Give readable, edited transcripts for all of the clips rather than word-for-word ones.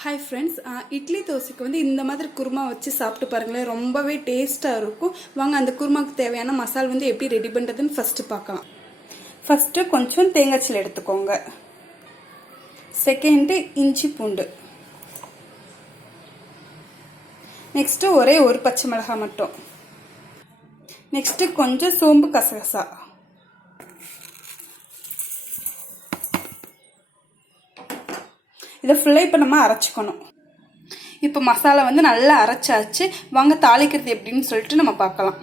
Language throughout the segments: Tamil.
ஹாய் ஃப்ரெண்ட்ஸ், இட்லி தோசைக்கு வந்து இந்த மாதிரி குருமா வச்சு சாப்பிட்டு பாருங்களேன். ரொம்பவே டேஸ்ட்டாக இருக்கும். வாங்க அந்த குருமாவுக்கு தேவையான மசாலா வந்து எப்படி ரெடி பண்ணுறதுன்னு ஃபஸ்ட்டு பார்க்கலாம். ஃபஸ்ட்டு கொஞ்சம் தேங்காய்ச்சல் எடுத்துக்கோங்க. செகண்டு இஞ்சி பூண்டு. நெக்ஸ்ட்டு ஒரே ஒரு பச்சை மிளகாய் மட்டும். நெக்ஸ்ட்டு கொஞ்சம் சோம்பு கசகசா. இதை ஃபுல்லாக இப்போ நம்ம அரைச்சிக்கணும். இப்போ மசாலா வந்து நல்லா அரைச்சாச்சு. வாங்க தாளிக்கிறது எப்படின்னு சொல்லிட்டு நம்ம பார்க்கலாம்.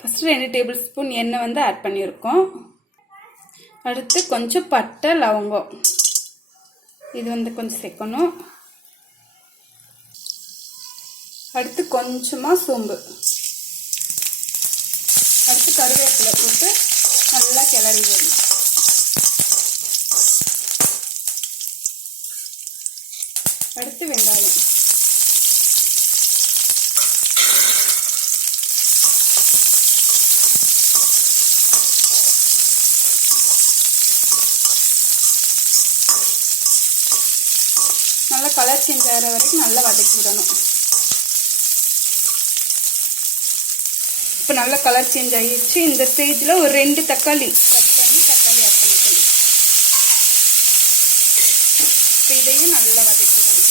ஃபஸ்ட்டு 2 டேபிள் ஸ்பூன் எண்ணெய் வந்து ஆட் பண்ணியிருக்கோம். அடுத்து கொஞ்சம் பட்டை லவங்கம் இது வந்து கொஞ்சம் சேர்க்கணும். அடுத்து கொஞ்சமாக சோம்பு. அடுத்து கருவேப்பிலை போட்டு நல்லா கிளறி வேணும். அடுத்து வெங்காயம். நல்லா கலர் சேஞ்ச் ஆகிற வரைக்கும் நல்லா வதக்கி விடணும். இப்போ நல்லா கலர் சேஞ்ச் ஆகிடுச்சு. இந்த ஸ்டேஜில் ஒரு 2 தக்காளி கட் பண்ணி தக்காளி ஆட் பண்ணிக்கணும். இப்போ இதையும் நல்லா வதக்கிடணும்.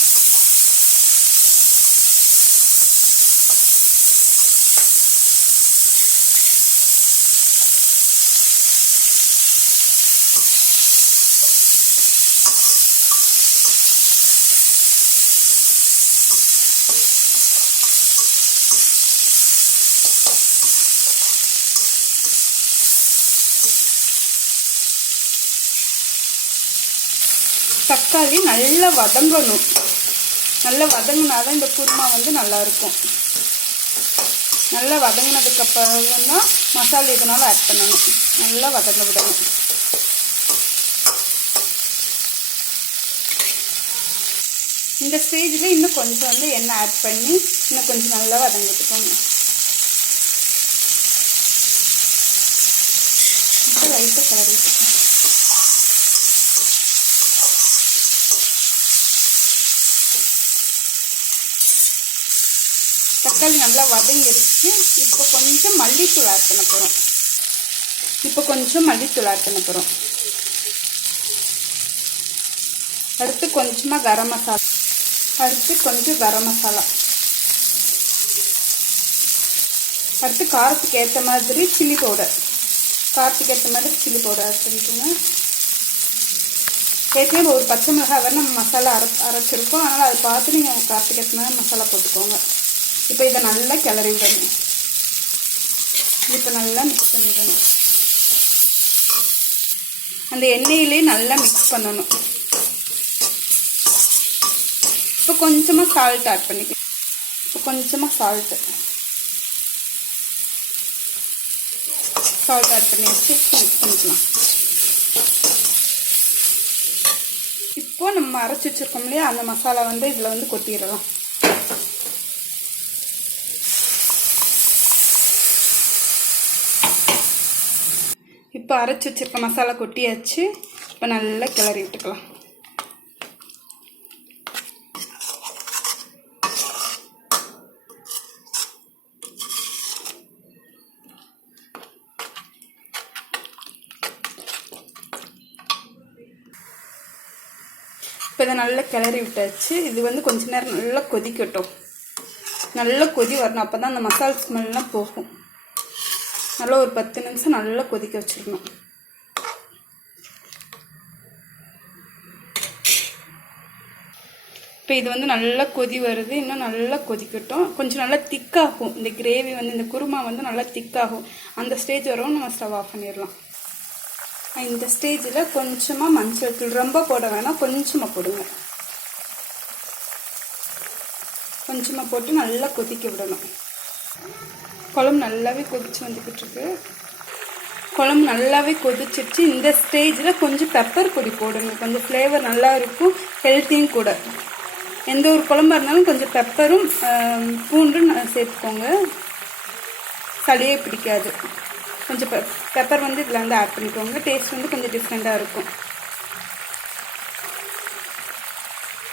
தக்காளி நல்லா வதங்கணும். நல்லா வதங்கினாதான் இந்த குருமா வந்து நல்லாயிருக்கும். நல்லா வதங்கினதுக்கப்புறம் தான் மசாலா இதனால ஆட் பண்ணணும். நல்லா வதங்க விடணும். இந்த ஸ்டேஜில் இன்னும் கொஞ்சம் வந்து எண்ணெய் ஆட் பண்ணி இன்னும் கொஞ்சம் நல்லா வதங்கிட்டுக்கோங்க. இப்போ லைட்டாக கிளறிட்டு தக்காளி நல்லா வதங்கிருச்சு. இப்போ கொஞ்சம் மல்லித்தூள் ஆட் பண்ண போகிறோம். அடுத்து கொஞ்சமாக கரம் மசாலா. அடுத்து கொஞ்சம் கரம் மசாலா. அடுத்து காரத்துக்கு ஏற்ற மாதிரி சில்லி பவுடர். ஆட் பண்ணிக்கோங்க. ஏற்கனவே ஒரு பச்சை மிளகாய் வரை நம்ம மசாலா அரைச்சிருக்கோம். அதனால் அதை பார்த்து நீங்கள் காரத்துக்கு ஏற்ற மாதிரி மசாலா போட்டுக்கோங்க. இப்போ இதை நல்லா கிளறி விடணும். இப்போ நல்லா மிக்ஸ் பண்ணிடணும். அந்த எண்ணெயிலே நல்லா மிக்ஸ் பண்ணணும். இப்போ கொஞ்சமாக சால்ட் ஆட் பண்ணிக்கலாம். சால்ட் ஆட் பண்ணி வச்சு மிக்ஸ் பண்ணிக்கலாம். இப்போ நம்ம அரைச்சி வச்சுருக்கோம் இல்லையா, அந்த மசாலா வந்து இதில் வந்து கொட்டிடலாம். இப்போ அரைச்சி வச்சிருக்க மசாலா கொட்டியாச்சு. இப்போ நல்லா கிளறி விட்டுக்கலாம். இப்போ இதை நல்லா கிளறி விட்டாச்சு. இது வந்து கொஞ்ச நேரம் நல்லா கொதிக்கட்டும். நல்லா கொதி வரணும். அப்போ தான் அந்த மசாலா ஸ்மெல்லாம் போகும். நல்லா ஒரு 10 நிமிஷம் நல்லா கொதிக்க வச்சிடணும். இப்போ இது வந்து நல்லா கொதி வருது. இன்னும் நல்லா கொதிக்கட்டும். கொஞ்சம் நல்லா திக்காகும். இந்த கிரேவி வந்து இந்த குருமா வந்து நல்லா திக்காகும். அந்த ஸ்டேஜ் வரவும் நம்ம ஸ்டவ் ஆஃப் பண்ணிடலாம். இந்த ஸ்டேஜில் கொஞ்சமாக மஞ்சள் தூள், ரொம்ப போட வேணாம், கொஞ்சமாக போடுங்க. கொஞ்சமாக போட்டு நல்லா கொதிக்க விடணும். குழம்பு நல்லாவே கொதிச்சு வந்துக்கிட்டு இருக்கு. குழம்பு நல்லாவே கொதிச்சிருச்சு. இந்த ஸ்டேஜில் கொஞ்சம் பெப்பர் பொடி போடுங்க. கொஞ்சம் ஃப்ளேவர் நல்லா இருக்கும், ஹெல்த்தியும் கூட. எந்த ஒரு குழம்பா இருந்தாலும் கொஞ்சம் பெப்பரும் பூண்டும் சேர்த்துக்கோங்க. சளியே பிடிக்காது. கொஞ்சம் பெப்பர் வந்து இதில் வந்து ஆட் பண்ணிக்கோங்க. டேஸ்ட் வந்து கொஞ்சம் டிஃப்ரெண்ட்டாக இருக்கும்.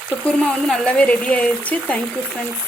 இப்போ குருமா வந்து நல்லாவே ரெடி ஆயிடுச்சு. Thank you friends.